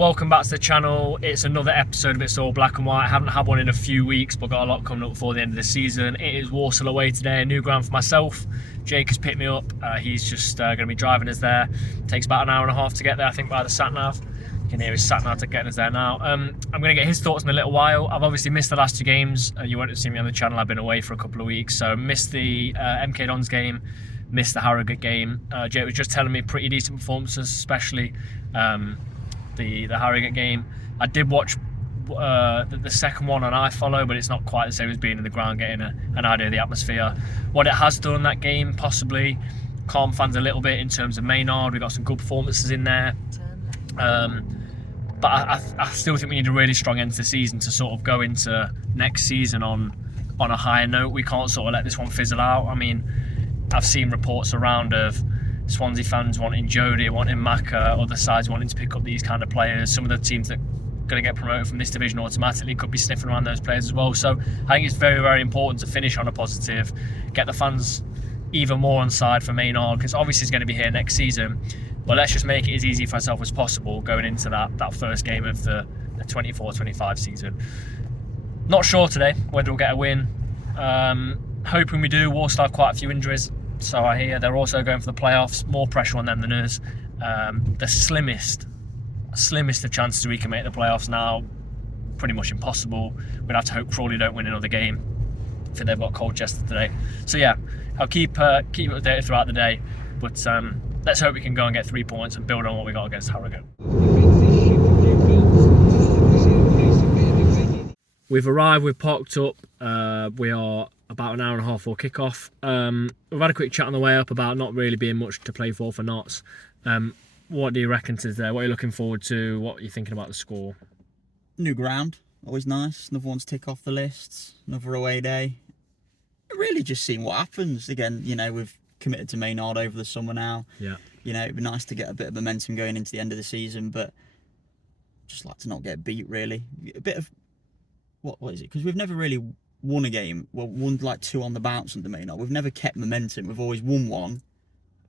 Welcome back to the channel. It's another episode of It's All Black and White. I haven't had one in a few weeks, but got a lot coming up before the end of the season. It is Walsall away today, a new ground for myself. Jake has picked me up. He's just going to be driving us there. Takes about an hour and a half to get there, I think, by the sat-nav. You can hear his sat-nav getting us there now. I'm going to get his thoughts in a little while. I've obviously missed the last two games. You won't have seen me on the channel. I've been away for a couple of weeks, so missed the MK Dons game, missed the Harrogate game. Jake was just telling me pretty decent performances, especially the Harrogate game. I did watch the second one on iFollow, but it's not quite the same as being in the ground, getting an idea of the atmosphere. What it has done, that game, possibly calm fans a little bit in terms of Maynard. We got some good performances in there. But I still think we need a really strong end to the season to sort of go into next season on a higher note. We can't sort of let this one fizzle out. I mean, I've seen reports around of Swansea fans wanting Jody, wanting Maka, other sides wanting to pick up these kind of players. Some of the teams that are going to get promoted from this division automatically could be sniffing around those players as well. So I think it's very, very important to finish on a positive, get the fans even more on side for Maynard, because obviously he's going to be here next season. But let's just make it as easy for ourselves as possible going into that first game of the 24-25 season. Not sure today whether we'll get a win. Hoping we do. Walsall have quite a few injuries, so I hear they're also going for the playoffs. More pressure on them than us. The slimmest of chances we can make the playoffs now, pretty much impossible. We'd have to hope Crawley don't win another game. I think they've got Colchester today. So yeah, I'll keep updated throughout the day. But let's hope we can go and get 3 points and build on what we got against Harrogate. We've arrived, we've parked up. We are about an hour and a half before kick-off. We've had a quick chat on the way up about not really being much to play for Notts. What do you reckon to there? What are you looking forward to? What are you thinking about the score? New ground, always nice. Another one to tick off the lists. Another away day. Really just seeing what happens. Again, you know, we've committed to Maynard over the summer now. Yeah. You know, it'd be nice to get a bit of momentum going into the end of the season, but just like to not get beat, really. A bit of, what is it? Because we've never really won a game. Well, won like 2 on the bounce under Maynard. We've never kept momentum. We've always won one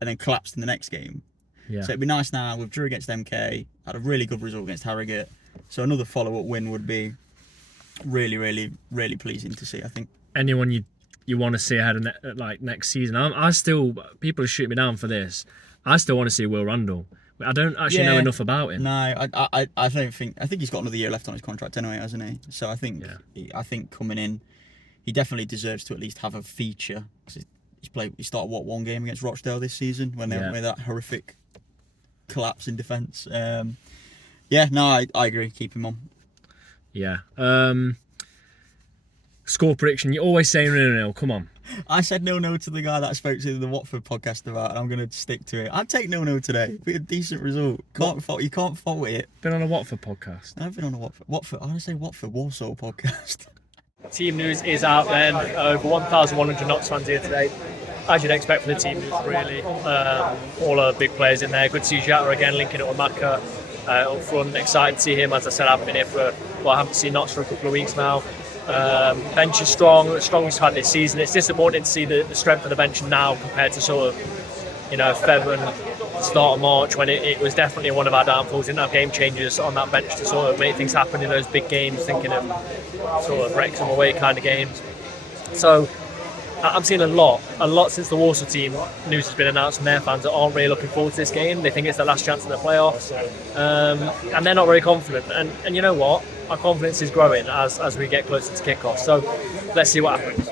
and then collapsed in the next game. Yeah. So it'd be nice now. We've drew against MK, had a really good result against Harrogate. So another follow-up win would be really, really, really pleasing to see, I think. Anyone you want to see ahead of like next season? I still, people are shooting me down for this. I still want to see Will Randall. I don't actually know enough about him. No, I don't think. I think he's got another year left on his contract anyway, hasn't he? So I think I think coming in, he definitely deserves to at least have a feature. He started one game against Rochdale this season when they made that horrific collapse in defence. I agree. Keep him on. Yeah. Score prediction. You're always saying 0-0. Come on. I said 0-0 to the guy that I spoke to in the Watford podcast about, and I'm going to stick to it. I'd take 0-0 today. Be a decent result. You can't fault it. Been on a Watford podcast. I've been on a Watford. I want to say Watford Walsall podcast. Team news is out then. Over 1,100 Notts fans here today. As you'd expect for the team news, really. All our big players in there. Good to see Jota again linking up with Maka up front. Excited to see him. As I said, I haven't been here I haven't seen Notts for a couple of weeks now. Bench is strong, the strongest we've had this season. It's disappointing to see the strength of the bench now compared to sort of, Feb and start of March, when it was definitely one of our downfalls. Didn't have game changers on that bench to sort of make things happen in those big games, thinking of sort of Wrexham away kind of games. So I'm seeing a lot since the Walsall team news has been announced from their fans that aren't really looking forward to this game. They think it's their last chance in the playoffs, and they're not very confident. And you know what? Our confidence is growing as we get closer to kick-off. So let's see what happens.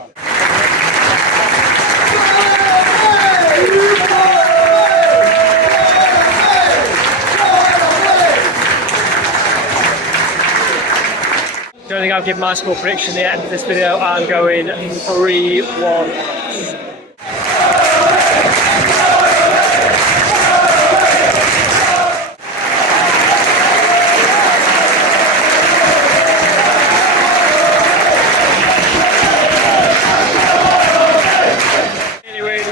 Don't think I've given my score prediction at the end of this video. I'm going 3-1.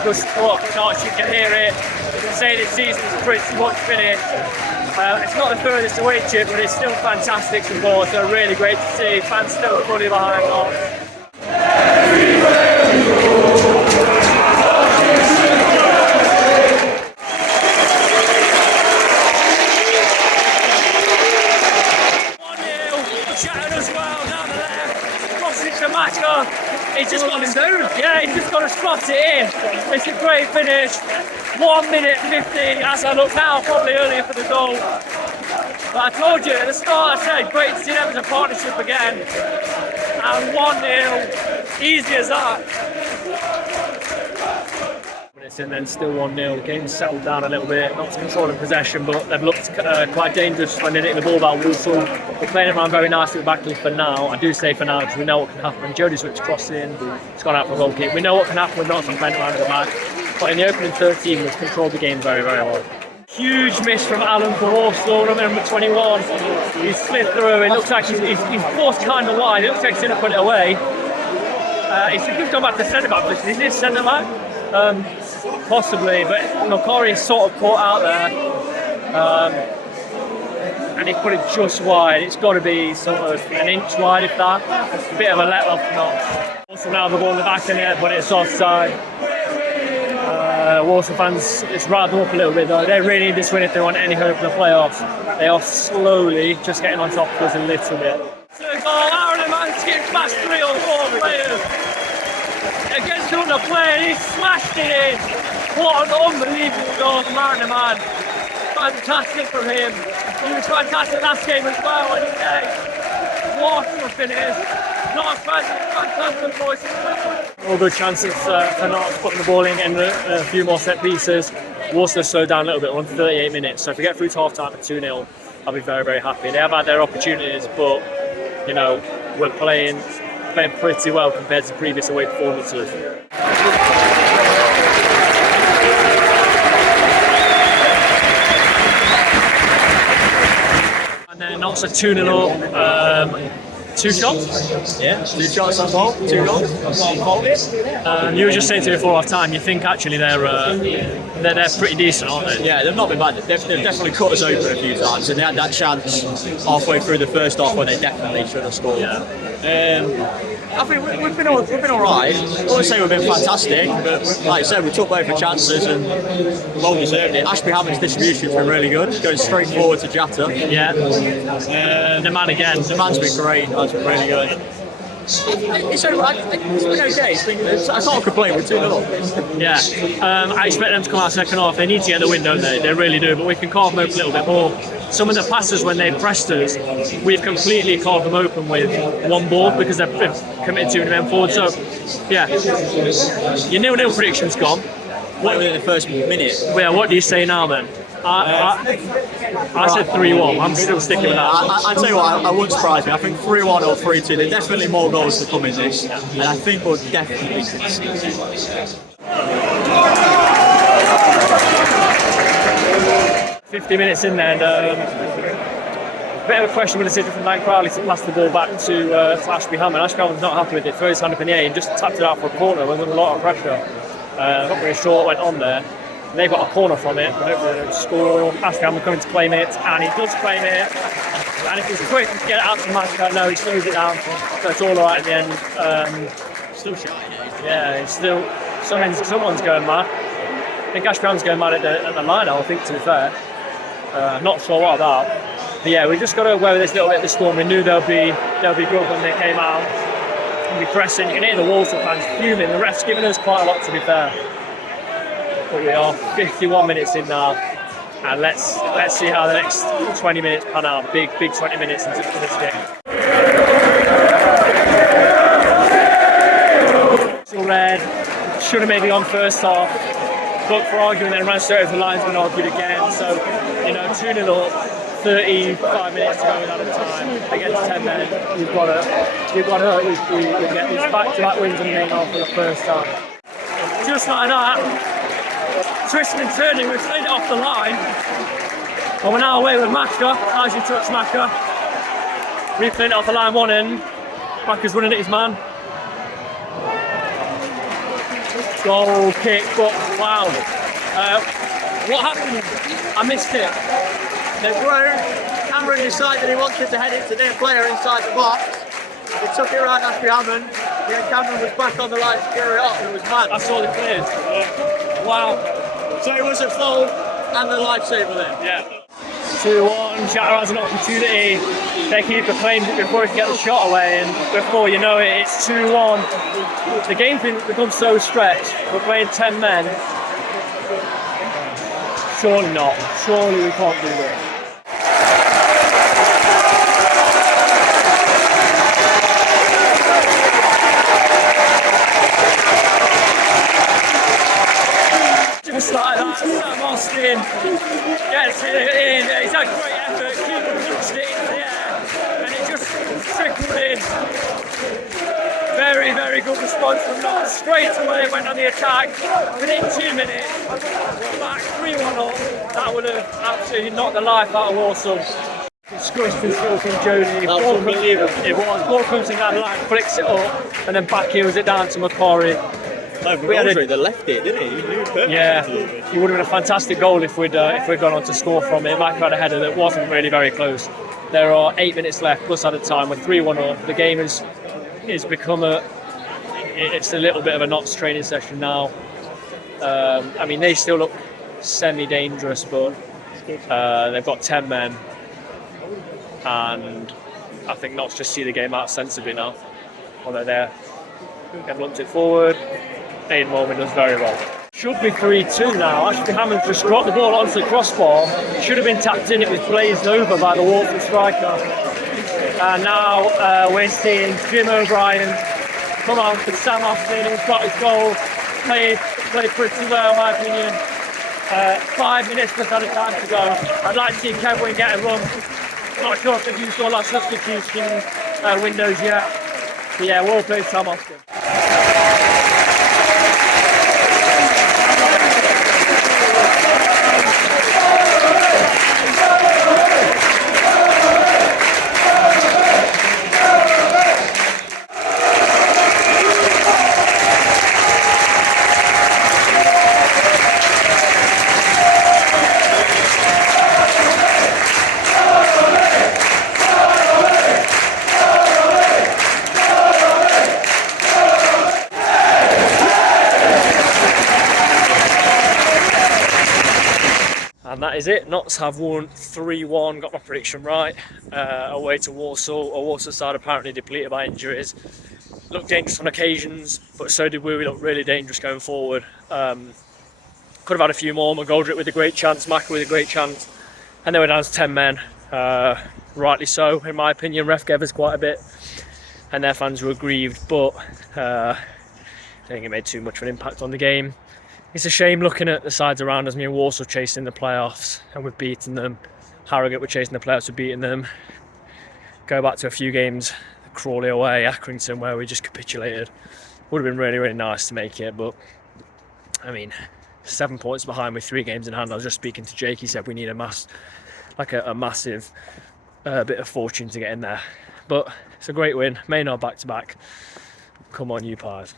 Good support for Notts, you can hear it. You can say this season's pretty much finished. It's not the furthest away trip, but it's still fantastic support, so really great to see. Fans still fully behind Notts. just got his own. Yeah, he's just got to slot it in. It's a great finish. 1 minute 50, as I look now, probably earlier for the goal. But I told you at the start, I said, great to see them as a partnership again. And 1-0, easy as that. And then still 1-0. Game's settled down a little bit, not controlling possession, but they've looked quite dangerous when they're hitting the ball about Walsall. We're playing it around very nicely with Backley for now. I do say for now because we know what can happen when Jody Switch crossing, it's gone out for a goal kick. We know what can happen with Nottingham playing around at the back. But in the opening 13, we've controlled the game very, very well. Huge miss from Alan for Walsall, number 21. He's slid through, it looks like he's forced kind of wide, it looks like he's going to put it away. He's gone back to centre-back position. Is this centre-back? Possibly, but Macquarie is sort of caught out there, and he put it just wide. It's got to be sort of an inch wide, if that. It's a bit of a let-off not. Also now the ball in the back in it, but it's offside. Walsall fans, it's riled them up a little bit though. They really need this win if they want any hope in the playoffs. They are slowly just getting on top of us a little bit. So goal, Aaron man skipped past 3 or 4 players. Against another player, he smashed it in. What an unbelievable goal from Maynard, man. Fantastic from him. He was fantastic last game as well, wasn't he? What a finish. Not fantastic voice. All good chances for not putting the ball in, getting a few more set pieces. Walsall slowed down a little bit, we're on 38 minutes. So if we get through to half time at 2-0, I'll be very, very happy. They have had their opportunities, but you know, we're playing pretty well compared to previous away performances. And then Notts are 2-0 up. 2 shots? Yeah, 2 shots on goal, 2 goals. You were just saying to me before half time, you think actually they're pretty decent, aren't they? Yeah, they've not been bad. They've definitely cut us open a few times, and they had that chance halfway through the first half where they definitely should have scored. Yeah. I think we've been all right. I wouldn't say we've been fantastic, but like I said, we took both the chances and well deserved it. Ashby Hammond's distribution's been really good, going straight forward to Jatta. Yeah. The man again. The man's been great. That's been really good. It's been okay. I can't complain. We're 2-0. Yeah. I expect them to come out second half. They need to get the win, don't they? They really do. But we can carve them open a little bit more. Some of the passes when they pressed us, we've completely carved them open with one ball because they've committed too many men forward. So, yeah. Your 0-0 prediction's gone. What in the first minute? Yeah. What do you say now then? I said 3-1. I'm still sticking with that. I'll tell you what, I wouldn't surprise me. I think 3-1 or 3-2. There's definitely more goals to come in this, and I think we'll definitely concede. 50 minutes in there, and a bit of a questionable decision from Dan Crowley to pass the ball back to Ashby Hammond. Ashby Hammond's not happy with it, throws his hand up in the air and just tapped it out for a corner with a lot of pressure. Not really sure what went on there. They've got a corner from it, but hopefully they don't score. Ashby Hammond coming to claim it, and he does claim it. And if he's quick to get it out to Maska, no, he slows it down, so it's all right at the end. Still shy. Yeah, it's still someone's going mad. I think Ashby Hammond's going mad at the line, I think, to be fair. Not sure what about. But yeah, we just got to weather this little bit of the storm. We knew they'll be good when they came out. And be pressing. You can hear the Walsall fans fuming. The ref's giving us quite a lot, to be fair. But we are 51 minutes in now, and let's see how the next 20 minutes pan out. Big 20 minutes into this game. Still red. Should have maybe gone first half. Booked for arguing, then ran straight over the lines and argued again. So, 2-0 up, 35 minutes to go without a time against 10 men. We've got to get these back-to-back wins in the main half for the first time. Just like that, twisting and turning, we've slid it off the line. And we're now away with Maka. As you touch Maka, replaying it off the line one end. Maka's running at his man. Goal kick, but wow. What happened? I missed it. They broke. Cameron decided he wanted to head it to their player inside the box. He took it around Ashby Hammond. Then Cameron was back on the line to clear it up. It was mad. I saw the clears. Wow. So it was a foul and the lifesaver then. Yeah. 2-1, Shatter has an opportunity. Their keeper claims it before he can get the shot away, and before you know it, it's 2-1. The game's become so stretched. We're playing 10 men. Surely not. Surely we can't do this. Just like that, Sam Austin gets it in. He's had great effort, keeper pushed it into the air, and it just trickled in. Very, very good response from Knox. Straight away went on the attack. Within 2 minutes, we're back 3-1 up. That would have absolutely knocked the life out of Warsaw. Disgusting skill from Jody. That's unbelievable. It was. Ball comes in that line, flicks it up, and then back heels it down to McCorry. We had the left it, didn't he? Yeah, it would have been a fantastic goal if we'd gone on to score from it. Might have had a header that wasn't really very close. There are 8 minutes left plus added time. We're 3-1 up. The game is become it's a little bit of a Knots training session now. I mean, they still look semi-dangerous, but they've got 10 men, and I think Knots just see the game out sensibly now. While they're there, they've looked it forward. Aidan Morgan does very well. Should be 3-2 now. Ashby Hammond just dropped the ball onto the crossbar. Should have been tapped in. It was blazed over by the Walton striker. And now we're seeing Jim O'Brien come out with Sam Austin, who's got his goal. Played pretty well, in my opinion. 5 minutes plus out of time to go. I'd like to see Kevin get a run. Not sure if you saw last substitution windows yet. But yeah, well played, Sam Austin. And that is it. Knots have won 3-1, got my prediction right, away to Warsaw. Our Warsaw side apparently depleted by injuries. Looked dangerous on occasions, but so did we. We looked really dangerous going forward. Could have had a few more. McGoldrick with a great chance, Maka with a great chance. And they were down to 10 men. Rightly so, in my opinion. Ref gave us quite a bit, and their fans were aggrieved, but I think it made too much of an impact on the game. It's a shame looking at the sides around us. Me and Warsaw chasing the playoffs, and we've beaten them. Harrogate were chasing the playoffs, we've beaten them. Go back to a few games, Crawley away, Accrington, where we just capitulated. Would have been really, really nice to make it, but I mean, 7 points behind with 3 games in hand. I was just speaking to Jake. He said we need a massive bit of fortune to get in there. But it's a great win. Maynard back to back. Come on, you Pies.